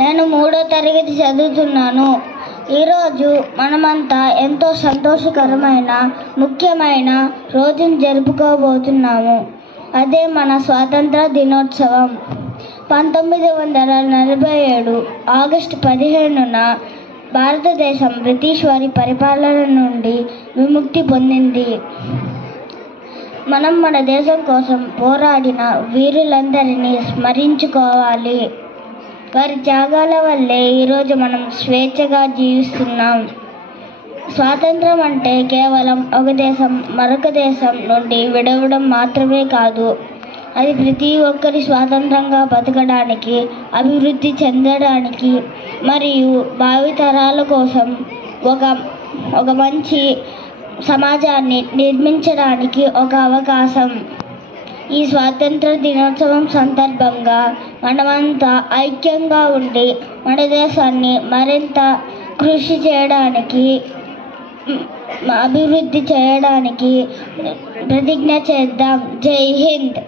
నేను 3వ తరగతి చదువుతున్నాను. ఈరోజు మనమంతా ఎంతో సంతోషకరమైన ముఖ్యమైన రోజును జరుపుకోబోతున్నాము. అదే మన స్వాతంత్ర దినోత్సవం. 1947 ఆగస్టు 15న భారతదేశం బ్రిటిష్ వారి పరిపాలన నుండి విముక్తి పొందింది. మనం మన దేశం కోసం పోరాడిన వీరులందరినీ స్మరించుకోవాలి. వారి త్యాగాల వల్లే ఈరోజు మనం స్వేచ్ఛగా జీవిస్తున్నాం. స్వాతంత్రం అంటే కేవలం ఒక దేశం మరొక దేశం నుండి విడవడం మాత్రమే కాదు. అది ప్రతి ఒక్కరి స్వాతంత్రంగా బతకడానికి, అభివృద్ధి చెందడానికి మరియు భావితరాల కోసం ఒక మంచి సమాజాన్ని నిర్మించడానికి ఒక అవకాశం. ఈ స్వాతంత్ర దినోత్సవం సందర్భంగా మనమంతా ఐక్యంగా ఉండి మన దేశాన్ని మరింత కృషి చేయడానికి, అభివృద్ధి చేయడానికి ప్రతిజ్ఞ చేద్దాం. జై హింద్.